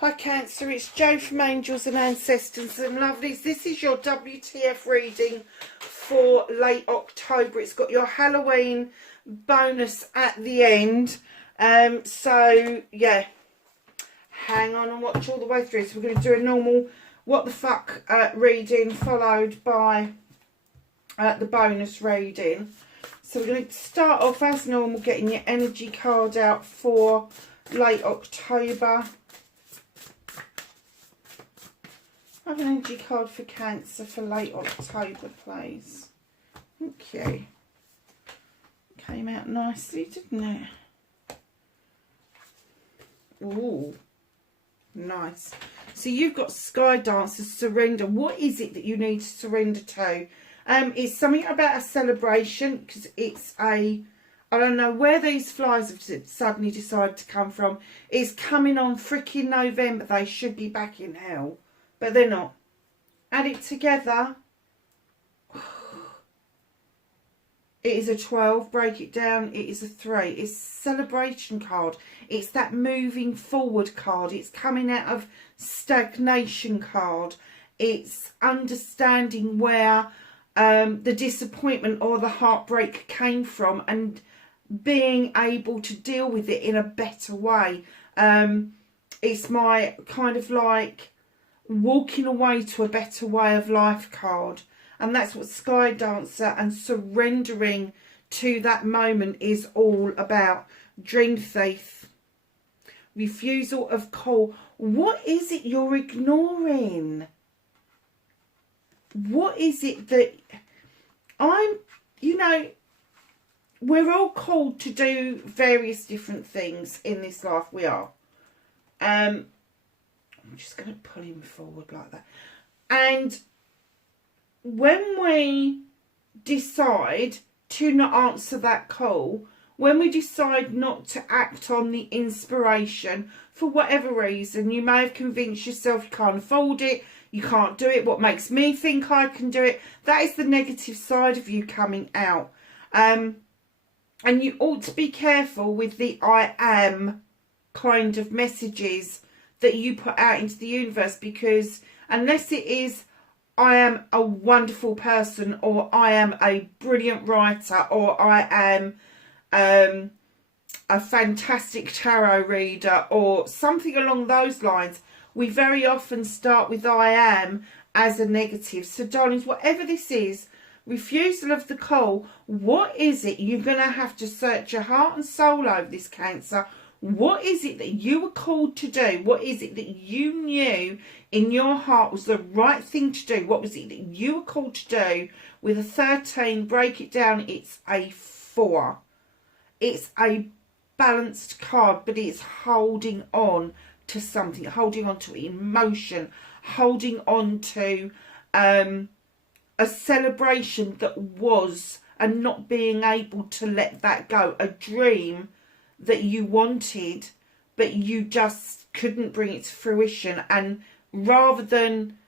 Hi Cancer, it's Jo from Angels and Ancestors and Lovelies. This is your WTF reading for late October. It's got your Halloween bonus at the end. So yeah, hang on and watch all the way through. So we're going to do a normal what the fuck reading followed by the bonus reading. So we're going to start off as normal, getting your energy card out for late October. I have an energy card for Cancer for late October, please. Thank you. Came out nicely, didn't it? Ooh, nice. So you've got Sky Dancer, surrender. What is it that you need to surrender to? It's something about a celebration, because it's I don't know where these flies have suddenly decided to come from. It's coming on freaking November. They should be back in hell. But they're not. Add it together. It is a 12. Break it down. It is a 3. It's a celebration card. It's that moving forward card. It's coming out of stagnation card. It's understanding where the disappointment or the heartbreak came from and being able to deal with it in a better way. It's my kind of like walking away to a better way of life card, and that's what Sky Dancer and surrendering to that moment is all about. Dream Thief, refusal of call. What is it you're ignoring? What is it that we're all called to do various different things in this life. We are. I'm just going to pull him forward like that. And when we decide to not answer that call, when we decide not to act on the inspiration, for whatever reason, you may have convinced yourself you can't afford it, you can't do it, what makes me think I can do it, that is the negative side of you coming out. And you ought to be careful with the I am kind of messages that you put out into the universe, because unless it is I am a wonderful person, or I am a brilliant writer, or I am a fantastic tarot reader, or something along those lines, we very often start with I am as a negative. So darlings, whatever this is, refusal of the call, what is it? You're going to have to search your heart and soul over this, Cancer. What is it that you were called to do? What is it that you knew in your heart was the right thing to do? What was it that you were called to do? With a 13, break it down, it's a 4. It's a balanced card, but it's holding on to something, holding on to emotion, holding on to a celebration that was, and not being able to let that go. A dream that you wanted, but you just couldn't bring it to fruition, and rather than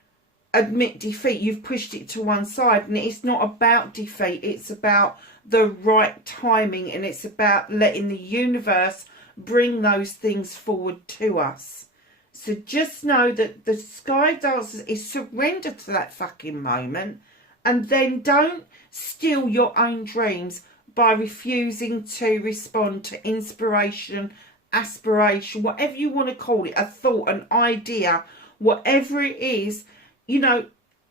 admit defeat, you've pushed it to one side. And it's not about defeat, it's about the right timing, and it's about letting the universe bring those things forward to us. So just know that the Sky Dancer is surrender to that fucking moment, and then don't steal your own dreams by refusing to respond to inspiration, aspiration, whatever you want to call it, a thought, an idea, whatever it is. You know,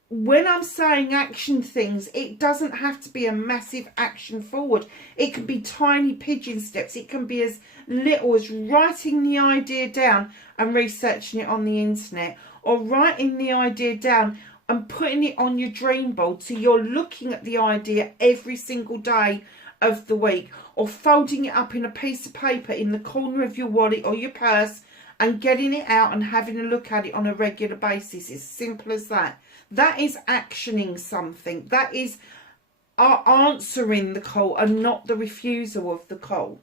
when I'm saying action things, it doesn't have to be a massive action forward. It can be tiny pigeon steps. It can be as little as writing the idea down and researching it on the internet, or writing the idea down and putting it on your dream board so you're looking at the idea every single day of the week, or folding it up in a piece of paper in the corner of your wallet or your purse and getting it out and having a look at it on a regular basis. It's simple as that. That is actioning something. That is answering the call and not the refusal of the call.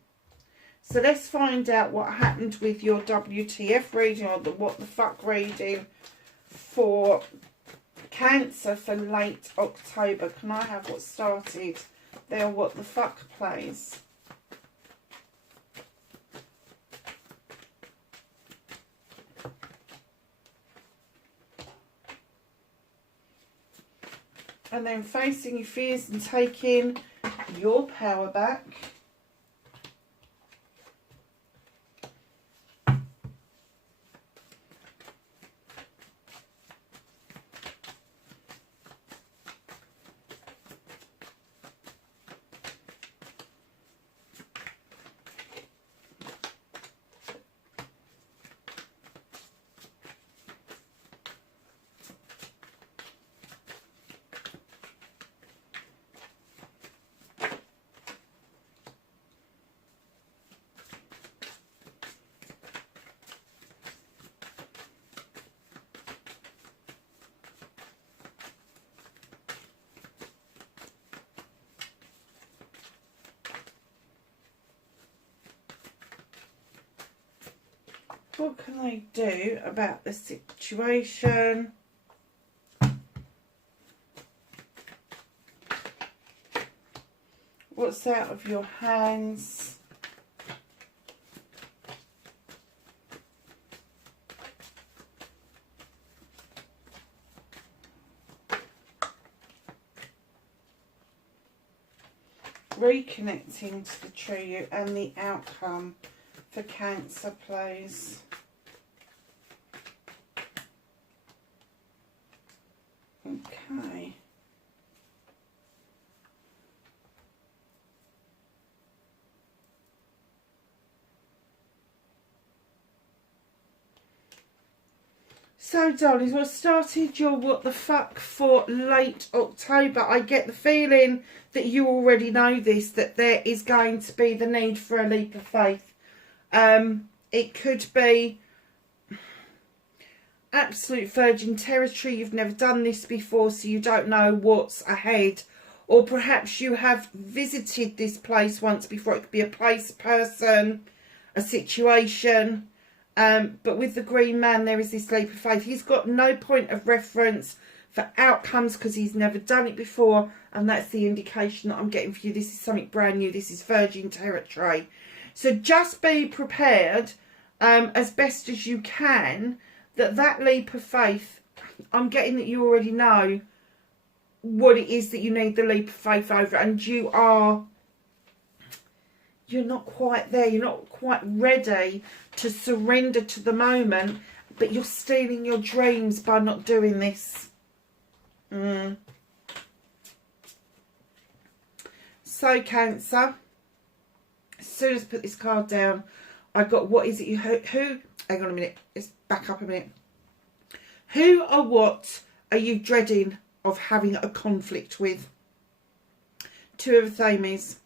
So let's find out what happened with your WTF reading, or the what the fuck reading for Cancer for late October. Can I have what started there? What the fuck, please? And then facing your fears and taking your power back. What can they do about the situation? What's out of your hands? Reconnecting to the true and the outcome for Cancer, please. Okay. So, darlings, what started your what the fuck for late October? I get the feeling that you already know this, that there is going to be the need for a leap of faith. It could be absolute virgin territory. You've never done this before, so you don't know what's ahead. Or perhaps you have visited this place once before. It could be a place, a person, a situation. But with the green man, there is this leap of faith. He's got no point of reference for outcomes because he's never done it before. And that's the indication that I'm getting for you. This is something brand new. This is virgin territory. So just be prepared as best as you can that leap of faith, I'm getting that you already know what it is that you need the leap of faith over. And you're not quite there. You're not quite ready to surrender to the moment, but you're stealing your dreams by not doing this. So, Cancer, as soon as I put this card down, I got, what is it you, who, hang on a minute, let's back up a minute. Who or what are you dreading of having a conflict with? Two of the Thames.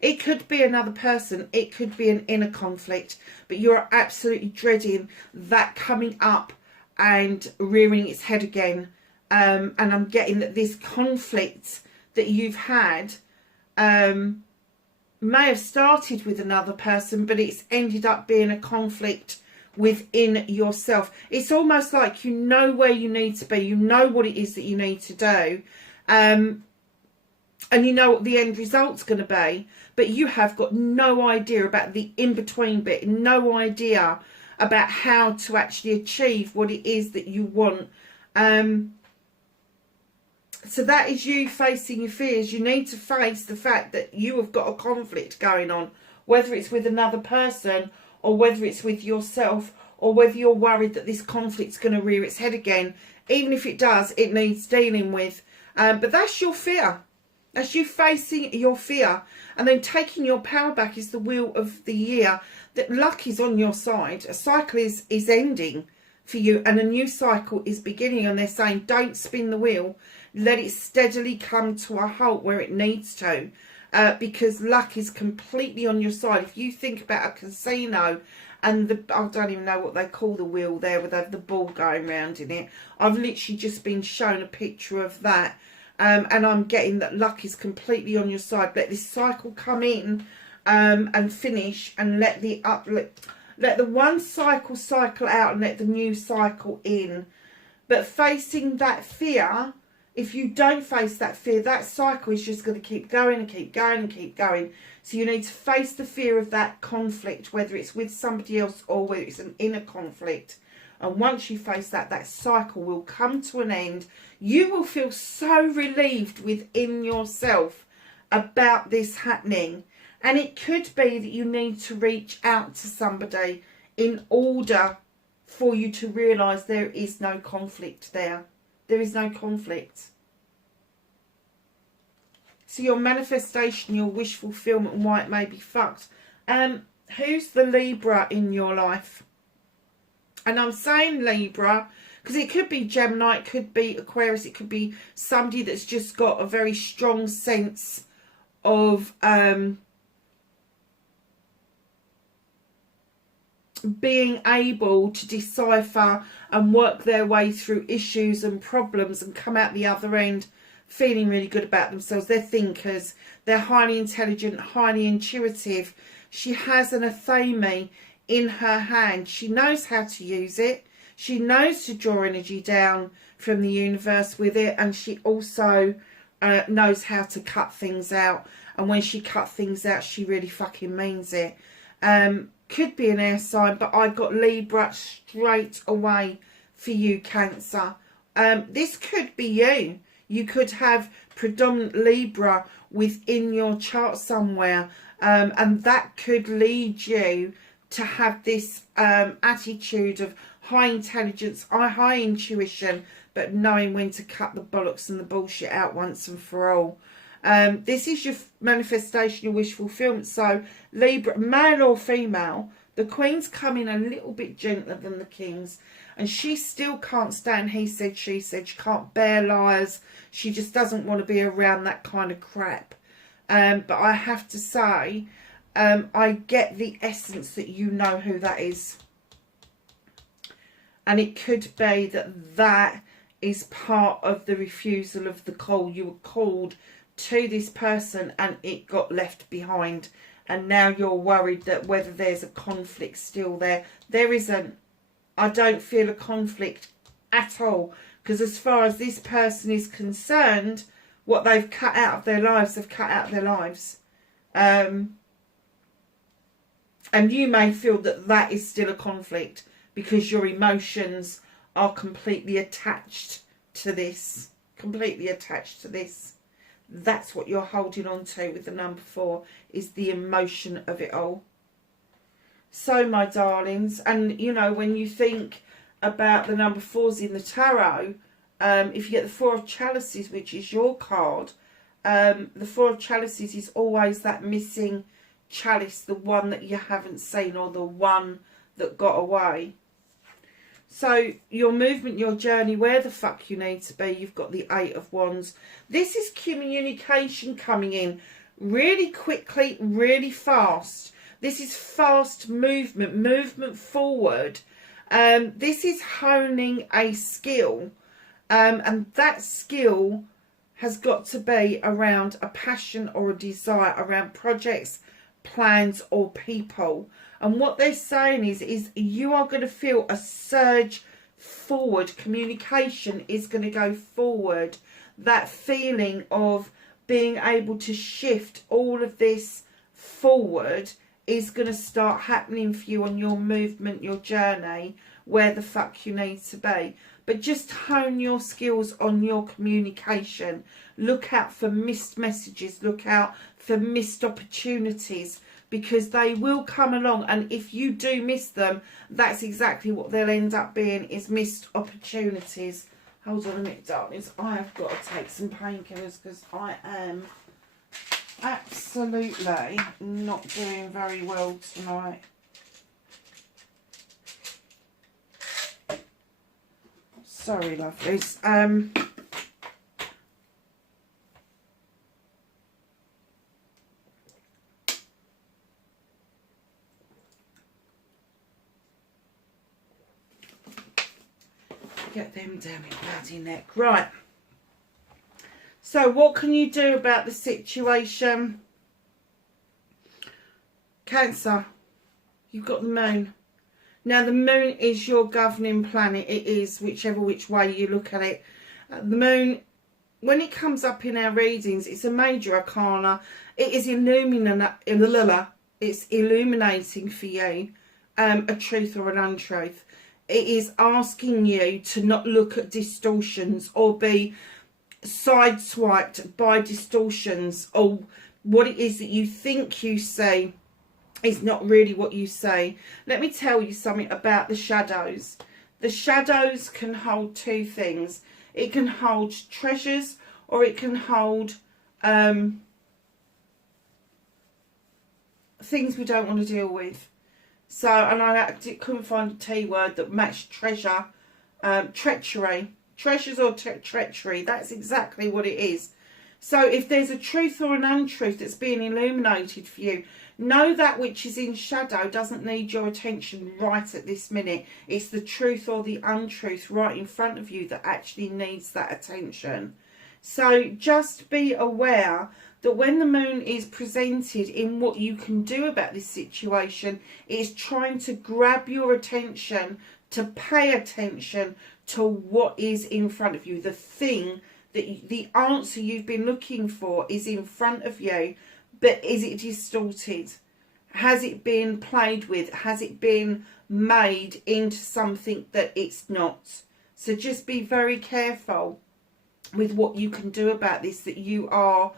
It could be another person, it could be an inner conflict, but you're absolutely dreading that coming up and rearing its head again. And I'm getting that this conflict that you've had may have started with another person, but it's ended up being a conflict within yourself. It's almost like you know where you need to be, you know what it is that you need to do, and you know what the end result's going to be, but you have got no idea about the in-between bit, no idea about how to actually achieve what it is that you want. So that is you facing your fears. You need to face the fact that you have got a conflict going on, whether it's with another person or whether it's with yourself, or whether you're worried that this conflict's going to rear its head again. Even if it does, it needs dealing with. But that's your fear. That's you facing your fear. And then taking your power back is the wheel of the year. That luck is on your side. A cycle is ending for you and a new cycle is beginning. And they're saying, don't spin the wheel. Let it steadily come to a halt where it needs to. Because luck is completely on your side. If you think about a casino and I don't even know what they call the wheel there, where they have the ball going round in it. I've literally just been shown a picture of that. And I'm getting that luck is completely on your side. Let this cycle come in and finish, and let the one cycle out and let the new cycle in. But facing that fear, if you don't face that fear, that cycle is just going to keep going and keep going and keep going. So you need to face the fear of that conflict, whether it's with somebody else or whether it's an inner conflict. And once you face that, that cycle will come to an end. You will feel so relieved within yourself about this happening. And it could be that you need to reach out to somebody in order for you to realise there is no conflict there. There is no conflict. So your manifestation, your wish fulfillment, and why it may be fucked. Who's the Libra in your life? And I'm saying Libra because it could be Gemini, it could be Aquarius, it could be somebody that's just got a very strong sense of being able to decipher and work their way through issues and problems and come out the other end feeling really good about themselves. They're thinkers, they're highly intelligent, highly intuitive. She has an athame in her hand. She knows how to use it. She knows to draw energy down from the universe with it, and she also knows how to cut things out. And when she cut things out, she really fucking means it. Could be an air sign, but I got Libra straight away for you, Cancer. This could be you. You could have predominant Libra within your chart somewhere, and that could lead you to have this attitude of high intelligence, high intuition, but knowing when to cut the bollocks and the bullshit out once and for all. This is your manifestation, your wish fulfillment. So Libra, male or female, the Queen's coming a little bit gentler than the King's, and she still can't stand he said, she said. She can't bear liars. She just doesn't want to be around that kind of crap. But I have to say, I get the essence that you know who that is. And it could be that that is part of the refusal of the call. You were called to this person and it got left behind. And now you're worried that whether there's a conflict still there. There isn't. I don't feel a conflict at all. Because as far as this person is concerned, what they've cut out of their lives, they've cut out of their lives. And you may feel that that is still a conflict because your emotions are completely attached to this. Completely attached to this. That's what you're holding on to with the number 4, is the emotion of it all. So, my darlings, and you know, when you think about the number 4s in the tarot, if you get the 4 of Chalices, which is your card, the 4 of Chalices is always that missing chalice, the one that you haven't seen, or the one that got away. So your movement, your journey, where the fuck you need to be, you've got the 8 of Wands. This is communication coming in really quickly, really fast. This is fast movement, movement forward. This is honing a skill. And that skill has got to be around a passion or a desire, around projects, plans or people. And what they're saying is you are going to feel a surge forward. Communication is going to go forward. That feeling of being able to shift all of this forward is going to start happening for you on your movement, your journey, where the fuck you need to be. But just hone your skills on your communication. Look out for missed messages. Look out for missed opportunities, because they will come along, and if you do miss them, that's exactly what they'll end up being, is missed opportunities. Hold on a minute, darlings. I have got to take some painkillers because I am absolutely not doing very well tonight. Sorry, lovelies. Get them down my bloody neck. Right. So what can you do about the situation? Cancer. You've got the moon. Now the moon is your governing planet. It is, whichever which way you look at it. The moon, when it comes up in our readings, it's a major arcana. It is it's illuminating for you a truth or an untruth. it is asking you to not look at distortions or be sideswiped by distortions, or what it is that you think you say is not really what you say. Let me tell you something about the shadows. The shadows can hold two things. It can hold treasures, or it can hold things we don't want to deal with. So, and I couldn't find a T word that matched treasure. Treachery. Treasures or treachery. That's exactly what it is. So if there's a truth or an untruth that's being illuminated for you, know that which is in shadow doesn't need your attention right at this minute. It's the truth or the untruth right in front of you that actually needs that attention. So just be aware that when the moon is presented in what you can do about this situation, it is trying to grab your attention, to pay attention to what is in front of you. The thing that the answer you've been looking for is in front of you, but is it distorted? Has it been played with? Has it been made into something that it's not? So just be very careful with what you can do about this, that you are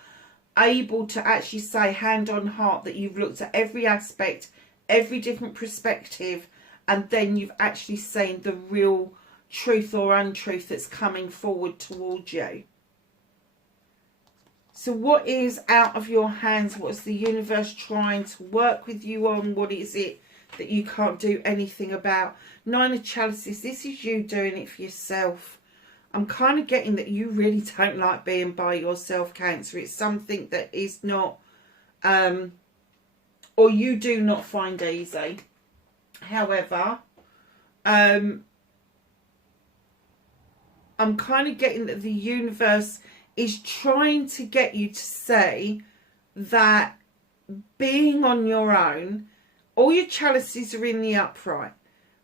able to actually say hand on heart that you've looked at every aspect, every different perspective, and then you've actually seen the real truth or untruth that's coming forward towards you. So what is out of your hands? What is the universe trying to work with you on? What is it that you can't do anything about? Nine of Chalices, this is you doing it for yourself. I'm kind of getting that you really don't like being by yourself, Cancer. It's something that is not, or you do not find easy. However, I'm kind of getting that the universe is trying to get you to say that being on your own, all your chalices are in the upright.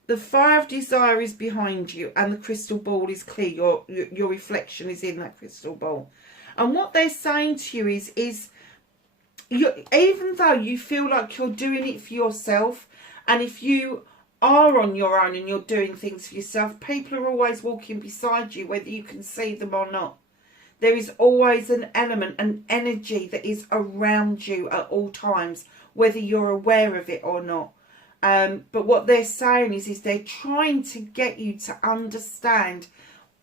The fire of desire is behind you and the crystal ball is clear. Your reflection is in that crystal ball. And what they're saying to you is even though you feel like you're doing it for yourself, and if you are on your own and you're doing things for yourself, people are always walking beside you, whether you can see them or not. There is always an element, an energy that is around you at all times, whether you're aware of it or not. But what they're saying is they're trying to get you to understand,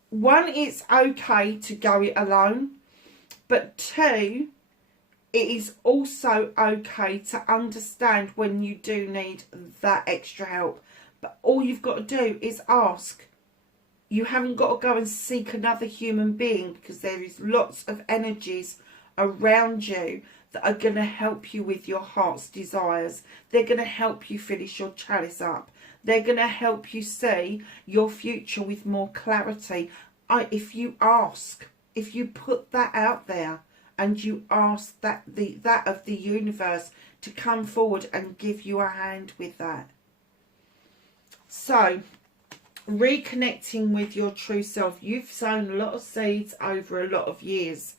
one, it's okay to go it alone, but two, it is also okay to understand when you do need that extra help. But all you've got to do is ask. You haven't got to go and seek another human being, because there is lots of energies around you that are going to help you with your heart's desires. They're going to help you finish your chalice up. They're going to help you see your future with more clarity. If you ask, if you put that out there and you ask that of the universe to come forward and give you a hand with that. So, reconnecting with your true self. You've sown a lot of seeds over a lot of years.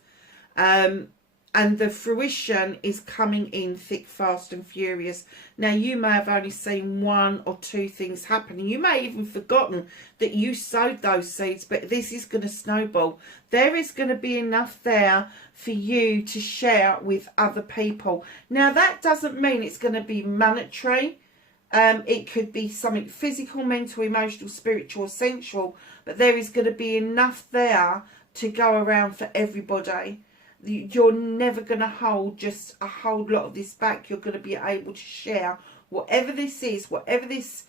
And the fruition is coming in thick, fast and furious. Now, you may have only seen one or two things happening. You may have even forgotten that you sowed those seeds, but this is going to snowball. There is going to be enough there for you to share with other people. Now, that doesn't mean it's going to be monetary. It could be something physical, mental, emotional, spiritual, sensual, but there is going to be enough there to go around for everybody. You're never going to hold just a whole lot of this back. You're going to be able to share whatever this is, whatever this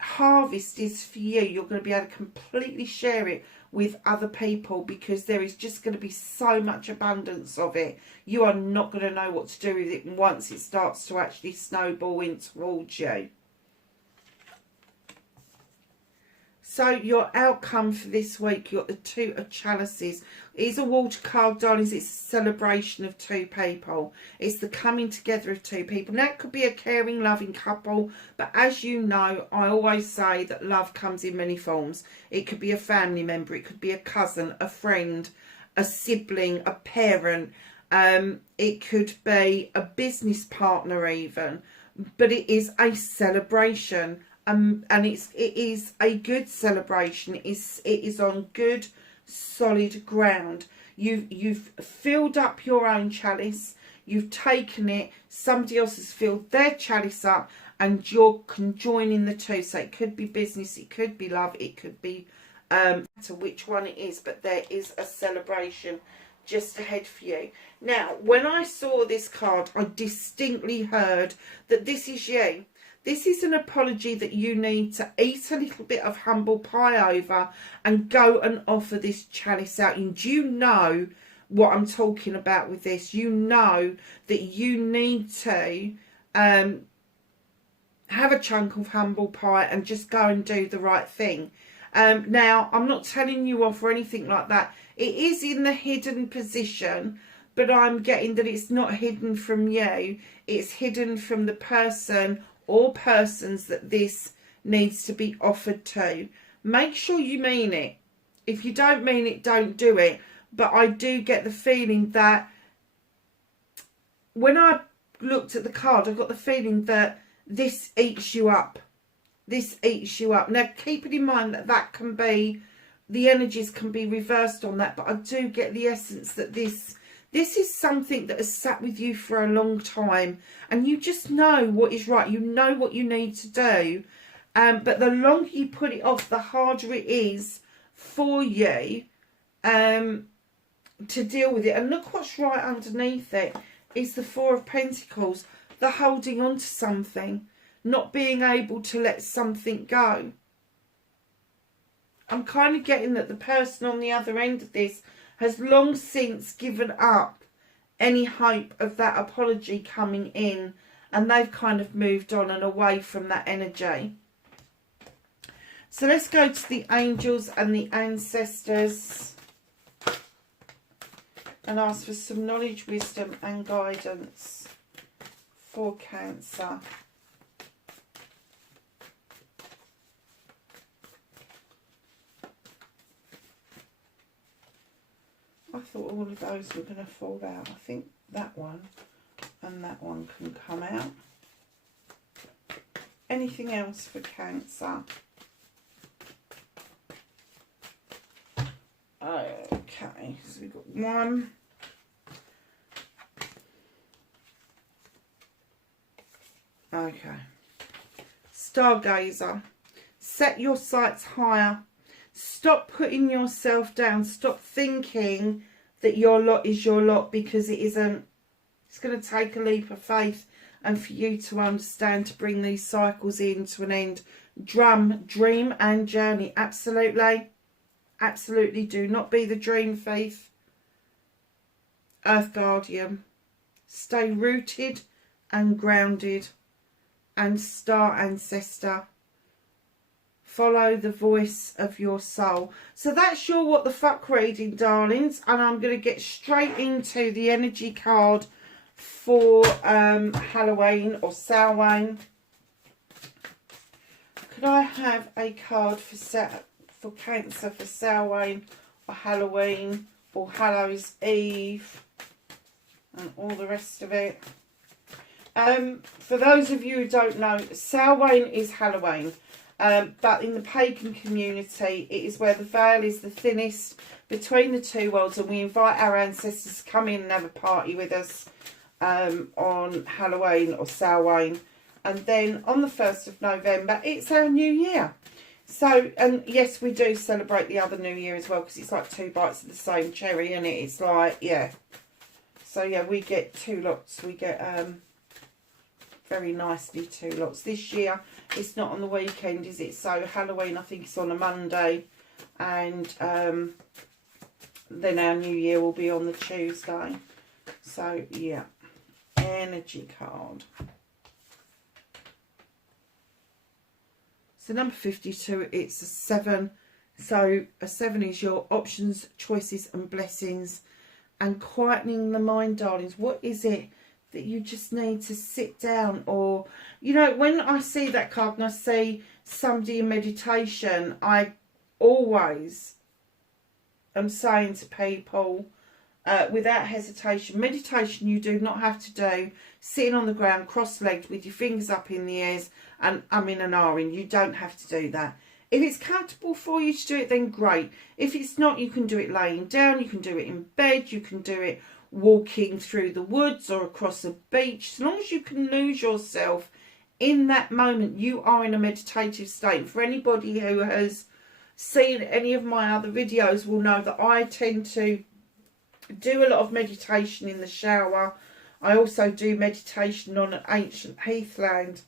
harvest is for you. You're going to be able to completely share it with other people, because there is just going to be so much abundance of it. You are not going to know what to do with it once it starts to actually snowball in towards you. So your outcome for this week, you got the Two of Chalices. It is a water card, darlings. It's a celebration of two people. It's the coming together of two people. Now, it could be a caring, loving couple, but as you know, I always say that love comes in many forms. It could be a family member. It could be a cousin, a friend, a sibling, a parent. It could be a business partner even. But it is a celebration and it is a good celebration. It is on good, solid ground. You've filled up your own chalice. You've taken it. Somebody else has filled their chalice up, and you're conjoining the two. So it could be business, it could be love, it could be to which one it is, but there is a celebration just ahead for you. Now, when I saw this card, I distinctly heard that this is you. This is an apology that you need to eat a little bit of humble pie over and go and offer this chalice out. And you know what I'm talking about with this. You know that you need to have a chunk of humble pie and just go and do the right thing. Now, I'm not telling you off or anything like that. It is in the hidden position, but I'm getting that it's not hidden from you. It's hidden from the person or persons that this needs to be offered to. Make sure you mean it. If you don't mean it, don't do it. But I do get the feeling that when I looked at the card, I got the feeling that this eats you up. This eats you up. Now, keeping in mind that that can be, the energies can be reversed on that, but I do get the essence that this is something that has sat with you for a long time, and you just know what is right. You know what you need to do. But the longer you put it off, the harder it is for you to deal with it. And look what's right underneath it is the Four of Pentacles. The holding on to something, not being able to let something go. I'm kind of getting that the person on the other end of this has long since given up any hope of that apology coming in, and they've kind of moved on and away from that energy. So let's go to the angels and the ancestors and ask for some knowledge, wisdom and guidance for Cancer. I thought all of those were going to fall out. I think that one and that one can come out. Anything else for Cancer? Okay, so we've got one. Okay. Stargazer. Set your sights higher. Stop putting yourself down. Stop thinking that your lot is your lot, because it isn't. It's going to take a leap of faith and for you to understand, to bring these cycles in to an end. Dream and journey. Absolutely. Absolutely. Do not be the dream thief. Earth Guardian. Stay rooted and grounded. And Star Ancestor. Follow the voice of your soul. So that's your what the fuck reading, darlings. And I'm going to get straight into the energy card for Halloween or Samhain. Could I have a card for Cancer for Samhain or Halloween or Hallows Eve and all the rest of it? For those of you who don't know, Samhain is Halloween. But in the pagan community, it is where the veil is the thinnest between the two worlds, and we invite our ancestors to come in and have a party with us on Halloween or Samhain. And then on the 1st of November, it's our new year. So, and yes, we do celebrate the other new year as well, because it's like two bites of the same cherry, and it's like, yeah. So, yeah, we get two lots. We get very nicely two lots. This year, it's not on the weekend, is it? So Halloween, I think, is on a Monday, and then our new year will be on the Tuesday. So yeah, energy card. So number 52, it's a 7. So a 7 is your options, choices and blessings, and quietening the mind, darlings. What is it that you just need to sit down? Or, you know, when I see that card and I see somebody in meditation, I always am saying to people, without hesitation. Meditation you do not have to do sitting on the ground cross-legged with your fingers up in the air and umming and ahhing. You don't have to do that. If it's comfortable for you to do it, then great. If it's not, you can do it laying down, you can do it in bed, you can do it walking through the woods or across a beach. As long as you can lose yourself in that moment, you are in a meditative state. For anybody who has seen any of my other videos will know that I tend to do a lot of meditation in the shower. I also do meditation on an ancient heathland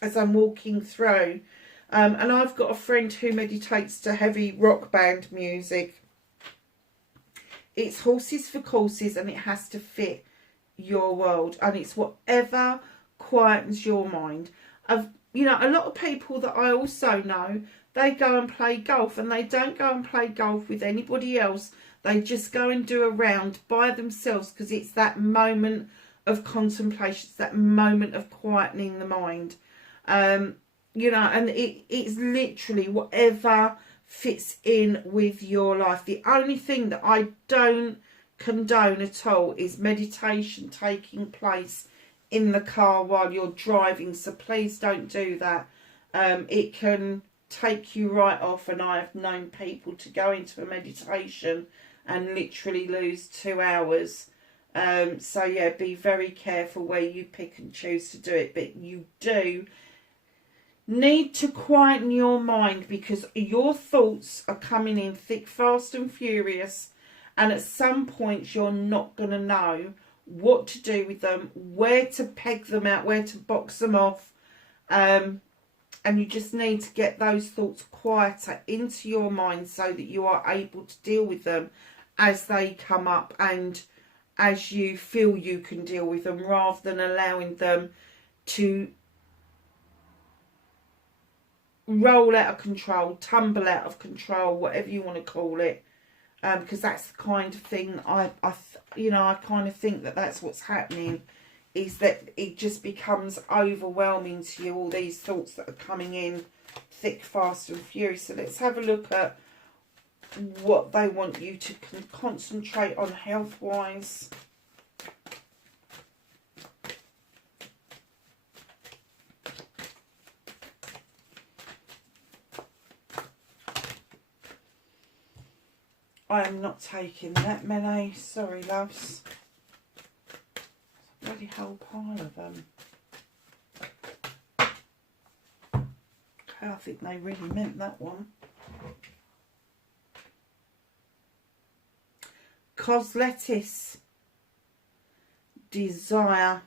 as I'm walking through. And I've got a friend who meditates to heavy rock band music. It's horses for courses, and it has to fit your world. And it's whatever quietens your mind. You know, a lot of people that I also know, they go and play golf, and they don't go and play golf with anybody else. They just go and do a round by themselves, because it's that moment of contemplation, it's that moment of quietening the mind. You know, and it's literally whatever fits in with your life. The only thing that I don't condone at all is meditation taking place in the car while you're driving. So please don't do that. It can take you right off, and I have known people to go into a meditation and literally lose 2 hours. So yeah, be very careful where you pick and choose to do it. But you do need to quieten your mind, because your thoughts are coming in thick, fast and furious, and at some point you're not going to know what to do with them, where to peg them out, where to box them off, and you just need to get those thoughts quieter into your mind so that you are able to deal with them as they come up and as you feel you can deal with them, rather than allowing them to roll out of control, tumble out of control, whatever you want to call it, because that's the kind of thing I kind of think that that's what's happening, is that it just becomes overwhelming to you, all these thoughts that are coming in thick, fast and furious. So let's have a look at what they want you to concentrate on health-wise. I am not taking that many. Sorry, loves. There's a bloody whole pile of them. Okay, I think they really meant that one. Cosletis. Desire.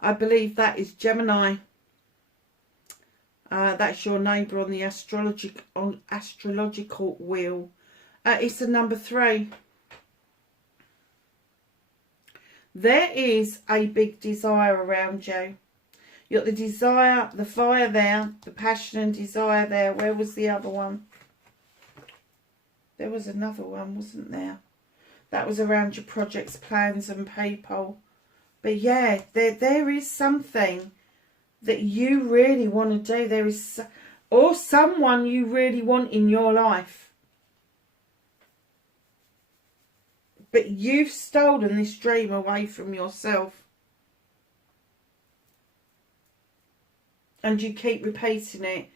I believe that is Gemini. That's your neighbour on the astrological wheel. It's the number 3. There is a big desire around you. You've got the desire, the fire there, the passion and desire there. Where was the other one? There was another one, wasn't there? That was around your projects, plans and people. But yeah, there is something that you really want to do. There is, or someone you really want in your life. But you've stolen this dream away from yourself. And you keep repeating it.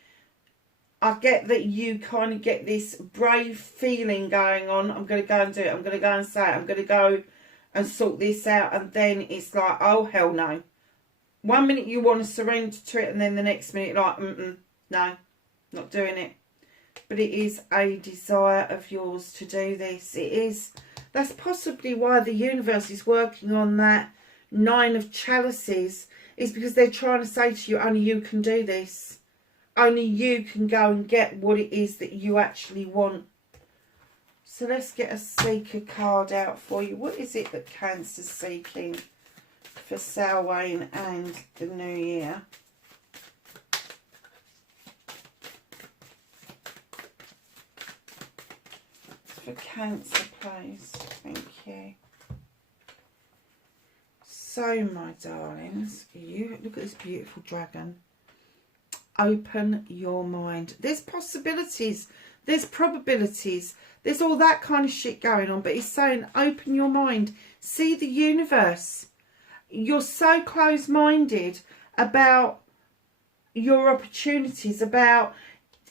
I get that you kind of get this brave feeling going on. I'm going to go and do it. I'm going to go and say it. I'm going to go and sort this out. And then it's like, oh, hell no. 1 minute you want to surrender to it, and then the next minute like, no, not doing it. But it is a desire of yours to do this. It is. That's possibly why the universe is working on that 9 of chalices, is because they're trying to say to you, only you can do this. Only you can go and get what it is that you actually want. So let's get a seeker card out for you. What is it that Cancer's seeking for Samhain and the new year? For Cancer, please. Thank you. So, my darlings, you look at this beautiful dragon. Open your mind. There's possibilities There's probabilities. There's all that kind of shit going on. But he's saying, open your mind. See the universe. You're so close-minded about your opportunities, about...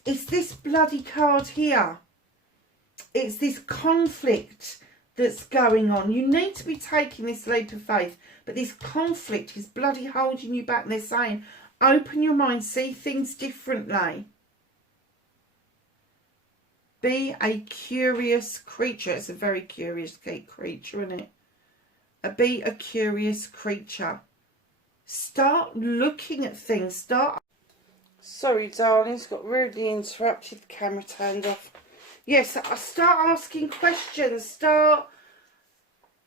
It's this bloody card here. It's this conflict that's going on. You need to be taking this leap of faith. But this conflict is bloody holding you back. And they're saying, open your mind. See things differently. Be a curious creature. It's a very curious creature, isn't it? Be a curious creature. Start looking at things. Sorry, darlings, got rudely interrupted. The camera turned off. Yes, start asking questions. Start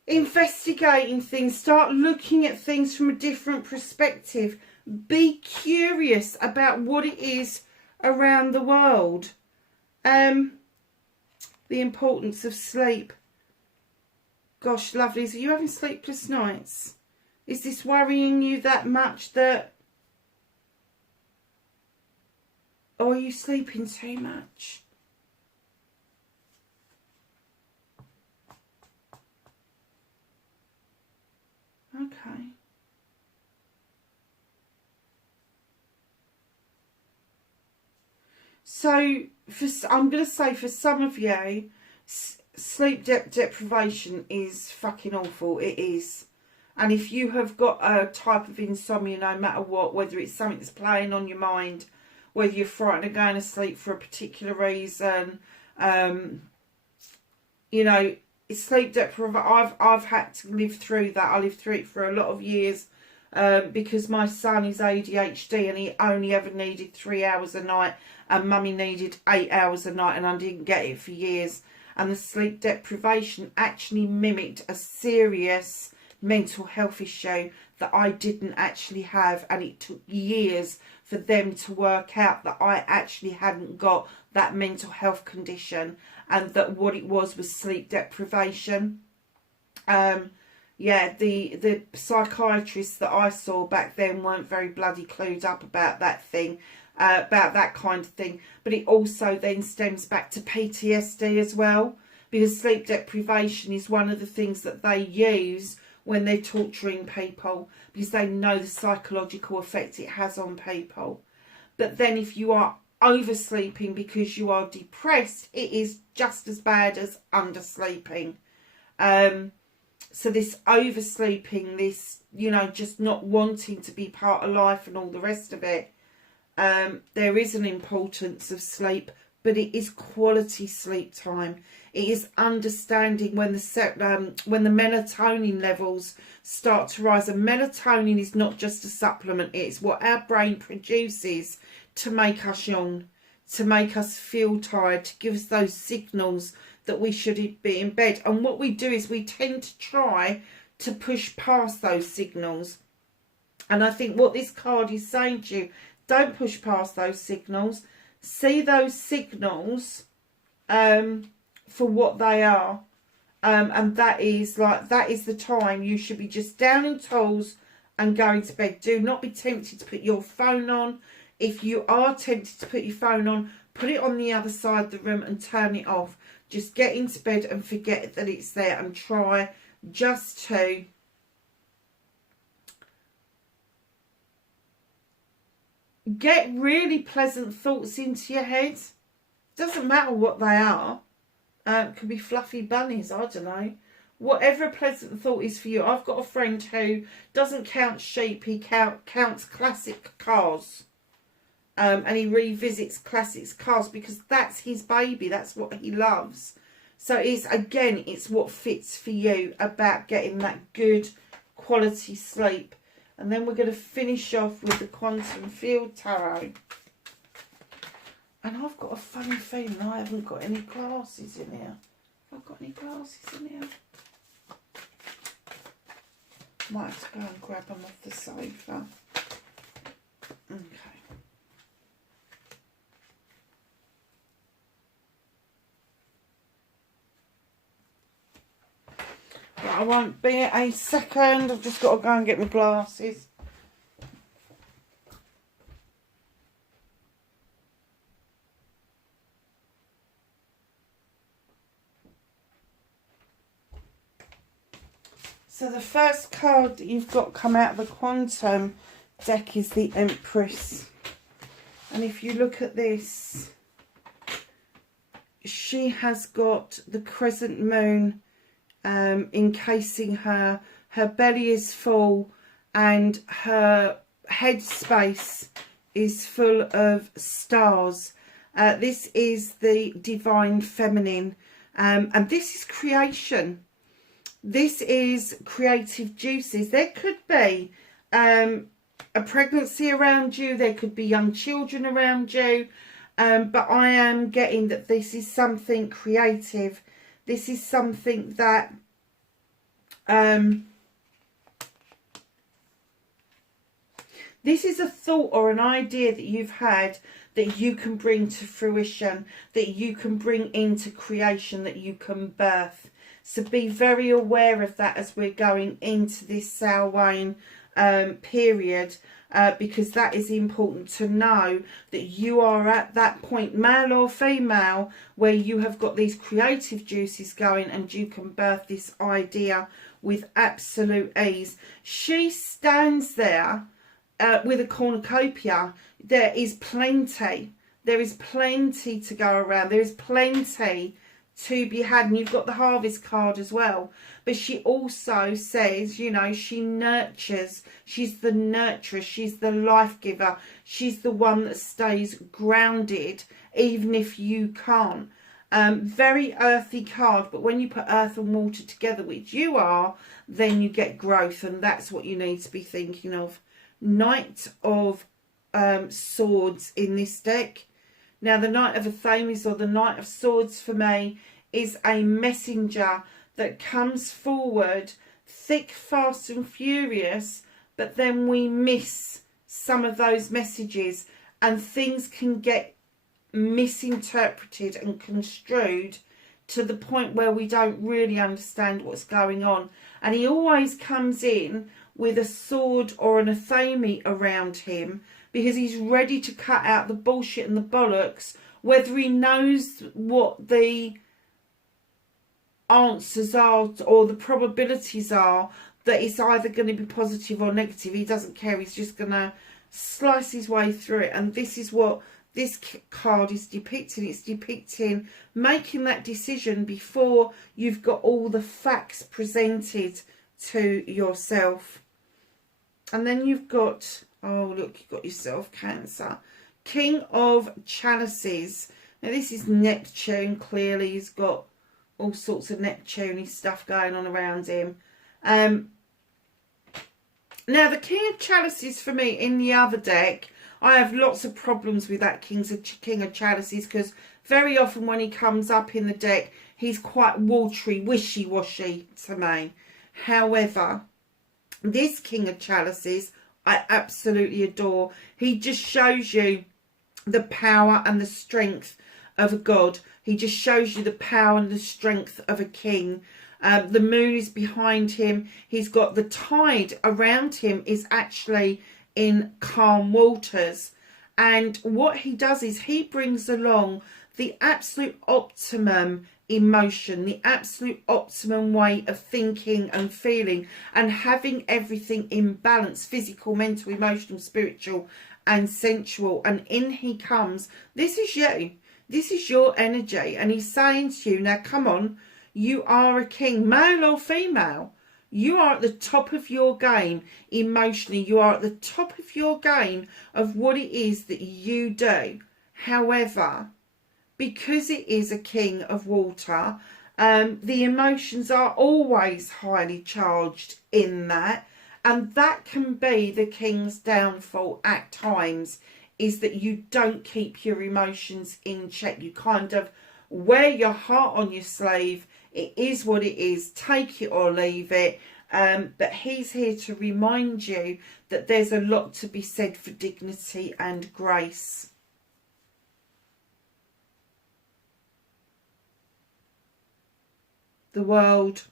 investigating things. Start looking at things from a different perspective. Be curious about what it is around the world. The importance of sleep. Gosh, lovelies, are you having sleepless nights? Is this worrying you that much that... Or are you sleeping too much? Okay. So, I'm going to say for some of you, sleep deprivation is fucking awful. It is. And if you have got a type of insomnia, no matter what, whether it's something that's playing on your mind, whether you're frightened of going to sleep for a particular reason, you know, sleep deprivation, I've had to live through that. I lived through it for a lot of years because my son is ADHD and he only ever needed 3 hours a night and mummy needed 8 hours a night, and I didn't get it for years. And the sleep deprivation actually mimicked a serious mental health issue that I didn't actually have, and it took years for them to work out that I actually hadn't got that mental health condition, and that what it was sleep deprivation. Yeah, the psychiatrists that I saw back then weren't very bloody clued up about that thing, about that kind of thing. But it also then stems back to PTSD as well, because sleep deprivation is one of the things that they use when they're torturing people, because they know the psychological effect it has on people. But then if you are oversleeping because you are depressed, it is just as bad as undersleeping. So this oversleeping, this, you know, just not wanting to be part of life and all the rest of it, there is an importance of sleep, but it is quality sleep time. It is understanding when the melatonin levels start to rise. And melatonin is not just a supplement. It's what our brain produces to make us yawn, to make us feel tired, to give us those signals that we should be in bed. And what we do is we tend to try to push past those signals. And I think what this card is saying to you, don't push past those signals. See those signals for what they are, and that is the time you should be just down in towels and going to bed. Do not be tempted to put your phone on. If you are tempted to put your phone on, put it on the other side of the room and turn it off. Just get into bed and forget that it's there, and try just to get really pleasant thoughts into your head. Doesn't matter what they are. Could be fluffy bunnies, I don't know. Whatever a pleasant thought is for you. I've got a friend who doesn't count sheep, he counts classic cars. And he revisits classic cars because that's his baby, that's what he loves. So it's what fits for you about getting that good quality sleep. And then we're going to finish off with the Quantum Field Tarot. And I've got a funny feeling I haven't got any glasses in here. Have I got any glasses in here? Might have to go and grab them off the sofa. Okay. But I won't be a second. I've just got to go and get my glasses. So the first card that you've got come out of the Quantum deck is the Empress. And if you look at this, she has got the crescent moon encasing her. Her belly is full and her head space is full of stars. This is the divine feminine, and this is creation. This is creative juices. There could be a pregnancy around you. There could be young children around you. But I am getting that this is something creative. This is something that this is a thought or an idea that you've had that you can bring to fruition, that you can bring into creation, that you can birth. So be very aware of that as we're going into this Samhain period, because that is important to know, that you are at that point, male or female, where you have got these creative juices going and you can birth this idea with absolute ease. She stands there with a cornucopia. There is plenty. There is plenty to go around. There is plenty to be had. And you've got the Harvest card as well. But she also says, you know, she nurtures. She's the nurturer. She's the life giver. She's the one that stays grounded even if you can't. Very earthy card, but when you put earth and water together, which you are, then you get growth, and that's what you need to be thinking of. Knight of Swords in this deck. Now the Knight of Athames, or the Knight of Swords for me, is a messenger that comes forward thick, fast and furious, but then we miss some of those messages and things can get misinterpreted and construed to the point where we don't really understand what's going on. And he always comes in with a sword or an athame around him because he's ready to cut out the bullshit and the bollocks, whether he knows what the answers are or the probabilities are that it's either going to be positive or negative. He doesn't care. He's just going to slice his way through it. And this is what this card is depicting. It's depicting making that decision before you've got all the facts presented to yourself. And then you've got, oh look, you've got yourself Cancer. King of Chalices. Now this is Neptune, clearly. He's got all sorts of Neptune-y stuff going on around him. Now the King of Chalices for me in the other deck, I have lots of problems with that King of Chalices, because very often when he comes up in the deck, he's quite watery, wishy-washy to me. However, this King of Chalices, I absolutely adore. He just shows you the power and the strength of a god. He just shows you the power and the strength of a king. The moon is behind him. He's got the tide around him is actually in calm waters. And what he does is he brings along the absolute optimum emotion, the absolute optimum way of thinking and feeling, and having everything in balance: physical, mental, emotional, spiritual and sensual. And in he comes. This is you. This is your energy. And he's saying to you, now come on, you are a king, male or female. You are at the top of your game emotionally. You are at the top of your game of what it is that you do. However, because it is a king of water, the emotions are always highly charged in that. And that can be the king's downfall at times, is that you don't keep your emotions in check. You kind of wear your heart on your sleeve. It is what it is. Take it or leave it. But he's here to remind you that there's a lot to be said for dignity and grace. The world.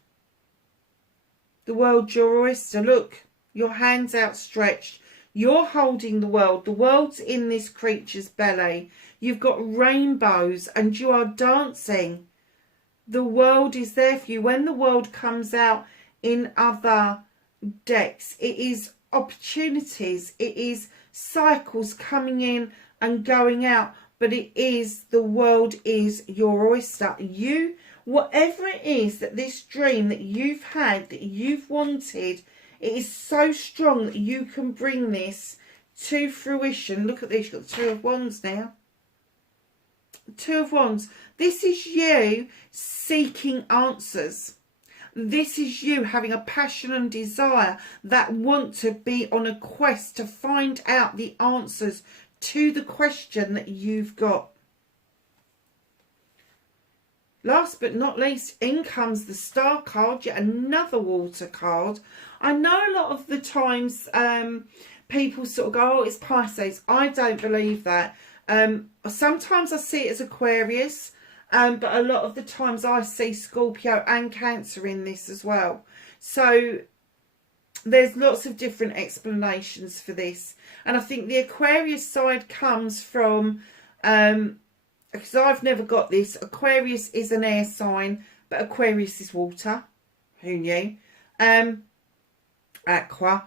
The world, your oyster. Look, your hands outstretched. You're holding the world. The world's in this creature's belly. You've got rainbows and you are dancing. The world is there for you. When the world comes out in other decks. It is opportunities. It is cycles coming in and going out. But it is, the world is your oyster. You, whatever it is that this dream that you've had, that you've wanted, it is so strong that you can bring this to fruition. Look at this, you've got the Two of Wands now. Two of Wands. This is you seeking answers. This is you having a passion and desire that want to be on a quest to find out the answers to the question that you've got. Last but not least, in comes the Star card, yet another water card. I know a lot of the times people sort of go, oh, it's Pisces. I don't believe that. Sometimes I see it as Aquarius, but a lot of the times I see Scorpio and Cancer in this as well. So there's lots of different explanations for this. And I think the Aquarius side comes from, because I've never got this, Aquarius is an air sign, but Aquarius is water. Who knew? Aqua.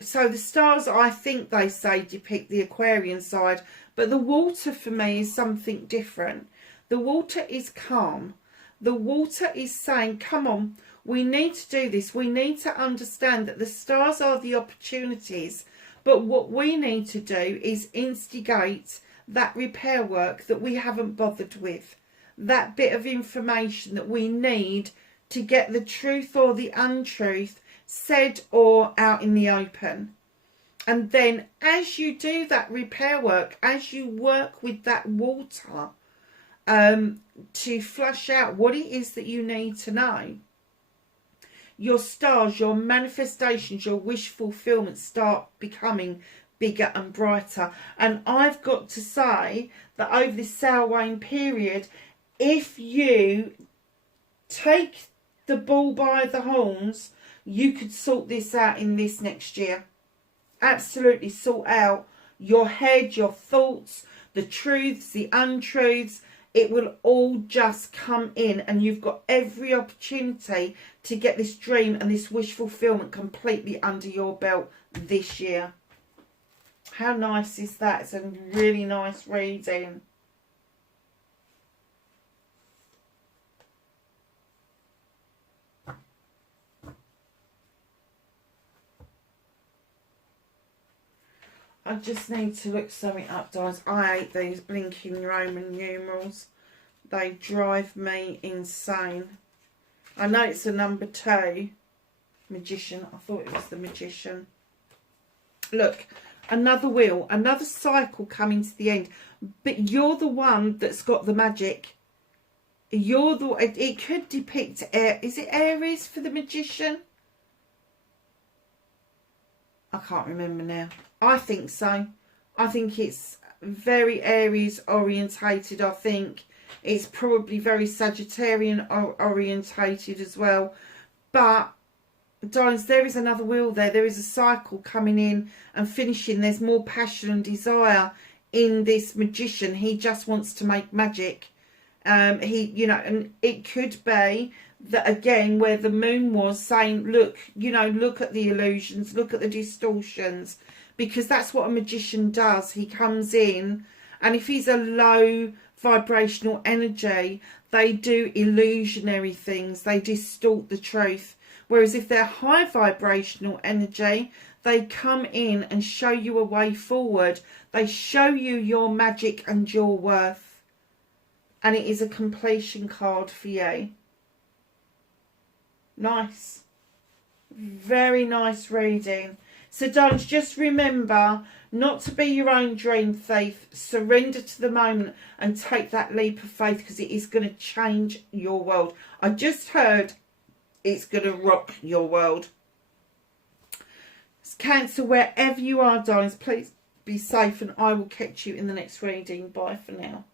So the stars, I think they say, depict the Aquarian side, but the water for me is something different. The water is calm. The water is saying, come on, we need to do this. We need to understand that the stars are the opportunities, but what we need to do is instigate that repair work that we haven't bothered with. That bit of information that we need to get the truth or the untruth said or out in the open. And then as you do that repair work, as you work with that water to flush out what it is that you need to know, your stars, your manifestations, your wish fulfillment start becoming bigger and brighter. And I've got to say that over this Samhain period, if you take the bull by the horns, you could sort this out in this next year. Absolutely sort out your head, your thoughts, the truths, the untruths. It will all just come in, and you've got every opportunity to get this dream and this wish fulfillment completely under your belt this year. How nice is that? It's a really nice reading. I just need to look something up, guys. I hate these blinking Roman numerals. They drive me insane. I know it's a number 2. Magician. I thought it was the Magician. Look, another wheel. Another cycle coming to the end. But you're the one that's got the magic. You're the... It could depict... Is it Aries for the Magician? I can't remember now. I think so. I think it's very Aries orientated. I think it's probably very Sagittarian orientated as well. But, darlings, there is another wheel there. There is a cycle coming in and finishing. There's more passion and desire in this Magician. He just wants to make magic. And it could be that, again, where the moon was saying, look, look at the illusions, look at the distortions, because that's what a magician does. He comes in, and if he's a low vibrational energy, they do illusionary things. They distort the truth. Whereas if they're high vibrational energy, they come in and show you a way forward. They show you your magic and your worth. And it is a completion card for you. Nice. Very nice reading. So, darlings, just remember not to be your own dream thief. Surrender to the moment and take that leap of faith, because it is going to change your world. I just heard it's going to rock your world. Cancer, wherever you are, darlings, please be safe, and I will catch you in the next reading. Bye for now.